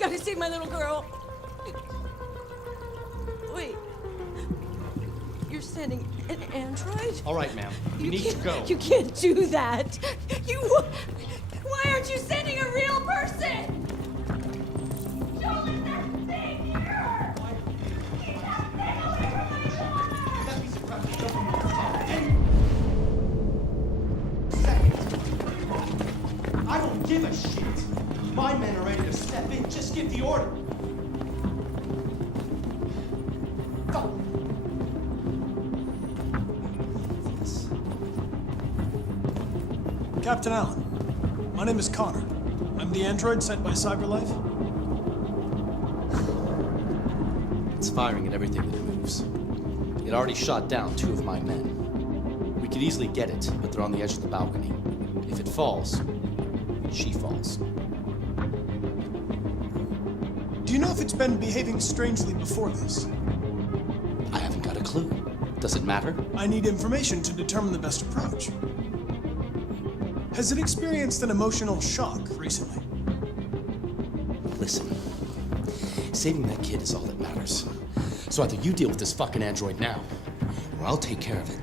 gotta save my little girl. Wait. You're sending an android? All right, ma'am. You need to go. You can't do that. Why aren't you sending a real person? Joel, that thing here! Keep that thing away from my daughter! I don't give a shit. My men are ready to step in. Just give the order. Go. Captain Allen, my name is Connor. I'm the android sent by CyberLife. It's firing at everything that moves. It already shot down 2 of my men. We could easily get it, but they're on the edge of the balcony. If it falls, she falls. Do you know if it's been behaving strangely before this? I haven't got a clue. Does it matter? I need information to determine the best approach. Has it experienced an emotional shock recently? Listen, saving that kid is all that matters. So either you deal with this fucking android now, or I'll take care of it.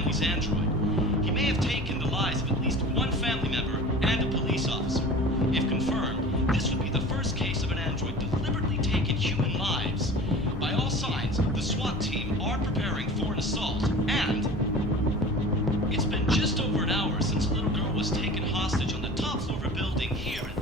family's android. He may have taken the lives of at least one family member and a police officer. If confirmed, this would be the first case of an android deliberately taking human lives. By all signs, the SWAT team are preparing for an assault, and it's been just over an hour since a little girl was taken hostage on the top floor of a building here in...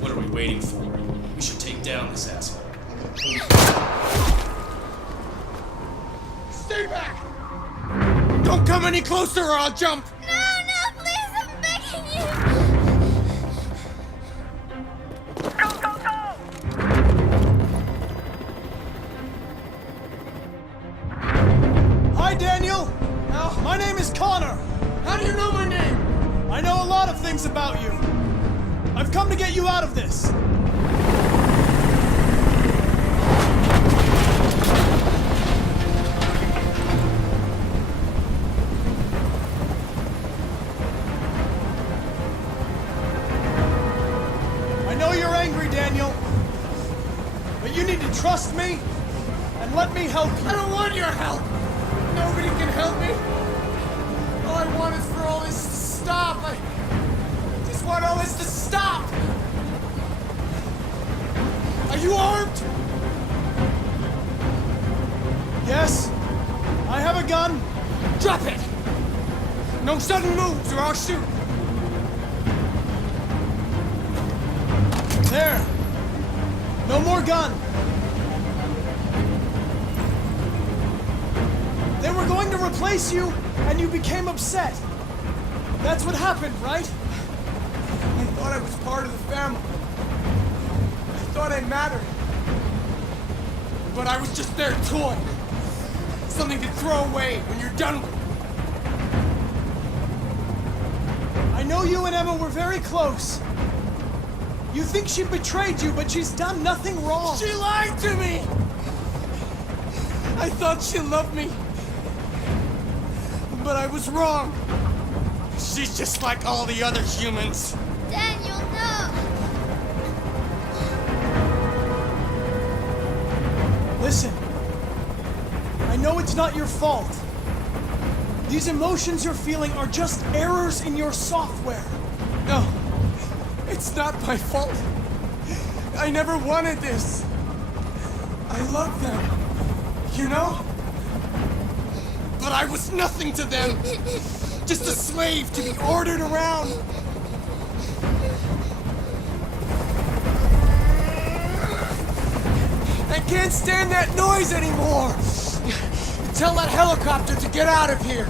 What are we waiting for? We should take down this asshole. Stay back! Don't come any closer or I'll jump! No, please, I'm begging you! Hi, Daniel! My name is Connor. How do you know my name? I know a lot of things about you. I've come to get you out of this. I know you're angry, Daniel. But you need to trust me and let me help you. I don't want your help! Nobody can help me! All I want is for all this to stop! I just want all this to stop! Are you armed? Yes, I have a gun. Drop it! No sudden moves or I'll shoot! There. No more gun. They were going to replace you, and you became upset. That's what happened, right? I thought I was part of the family. I thought I mattered. But I was just their toy. Something to throw away when you're done with it. I know you and Emma were very close. You think she betrayed you, but she's done nothing wrong. She lied to me! I thought she loved me. But I was wrong. She's just like all the other humans. Daniel, no! Listen, I know it's not your fault. These emotions you're feeling are just errors in your software. No, it's not my fault. I never wanted this. I love them, you know? But I was nothing to them. Just a slave to be ordered around. I can't stand that noise anymore. Tell that helicopter to get out of here.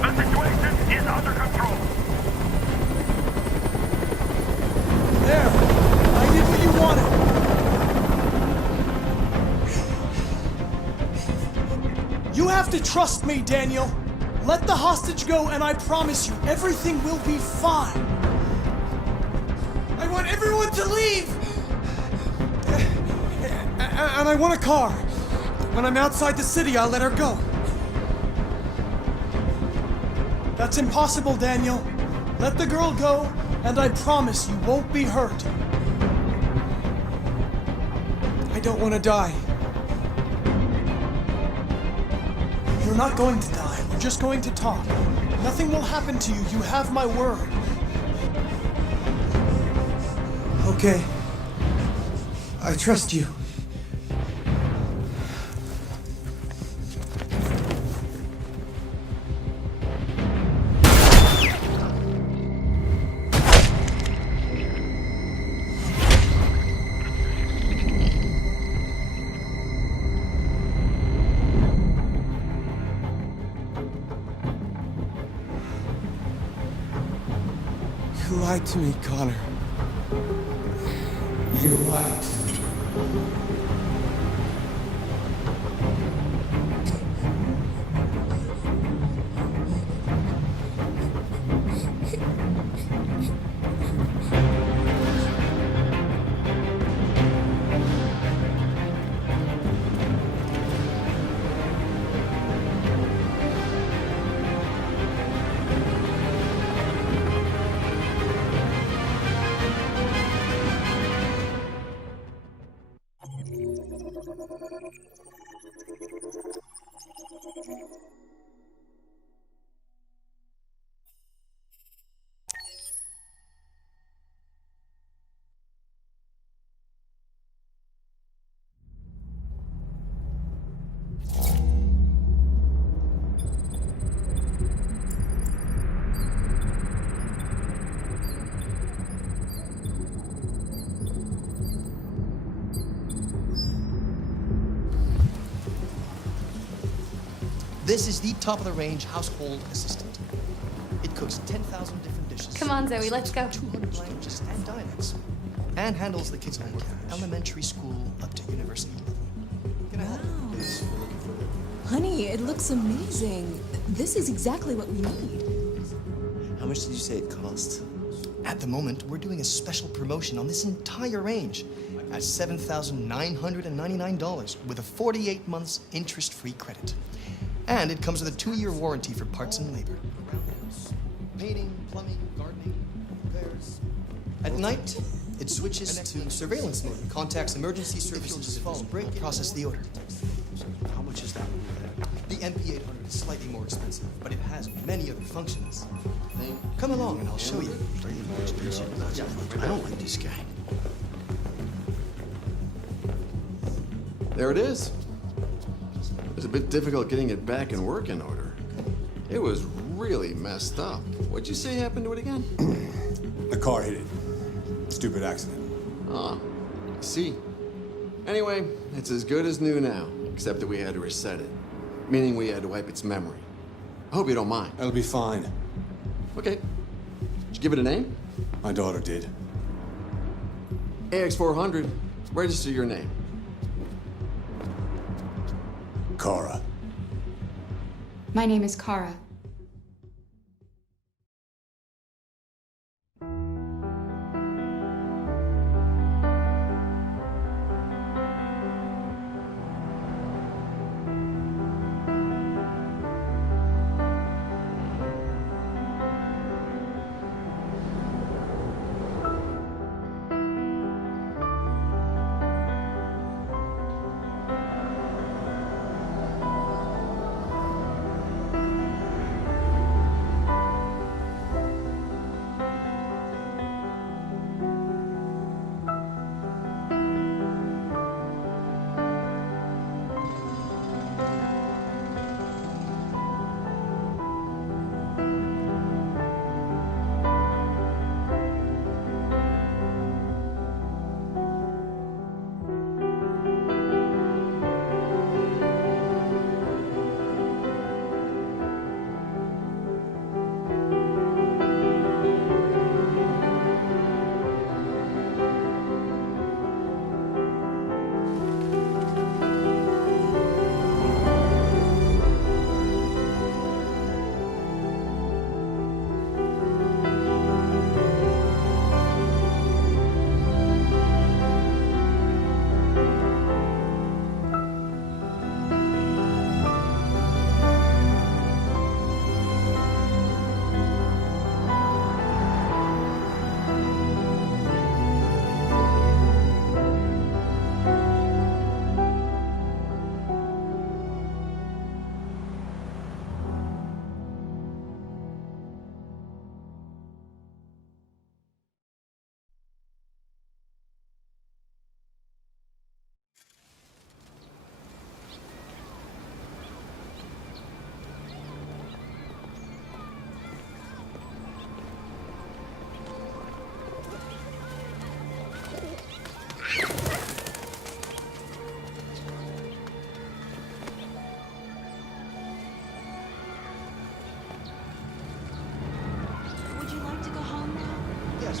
The situation is under control. There, I did what you wanted. You have to trust me, Daniel. Let the hostage go, and I promise you, everything will be fine. I want everyone to leave! And I want a car. When I'm outside the city, I'll let her go. That's impossible, Daniel. Let the girl go, and I promise you won't be hurt. I don't want to die. You're not going to die. We're just going to talk. Nothing will happen to you. You have my word. Okay. I trust you. You lied to me, Connor. You lied to me. This is the top-of-the-range household assistant. It cooks 10,000 different dishes. Come on, Zoe, let's go. 200 languages and dialects. And handles the kids' homework from elementary school up to university level. Can I help? Honey, it looks amazing. This is exactly what we need. How much did you say it cost? At the moment, we're doing a special promotion on this entire range at $7,999 with a 48 months interest-free credit. And it comes with a 2-year warranty for parts and labor. Painting, plumbing, gardening, repairs. At night, it switches to surveillance mode, contacts emergency services. If there's a break, process the order. How much is that? The MP800 is slightly more expensive, but it has many other functions. Come along and I'll show you. I don't like this guy. There it is. It was a bit difficult getting it back in working order. It was really messed up. What'd you say happened to it again? The car hit it. Stupid accident. Ah, I see. Anyway, it's as good as new now, except that we had to reset it. Meaning we had to wipe its memory. I hope you don't mind. That'll be fine. Okay. Did you give it a name? My daughter did. AX400. Register your name. Kara. My name is Kara.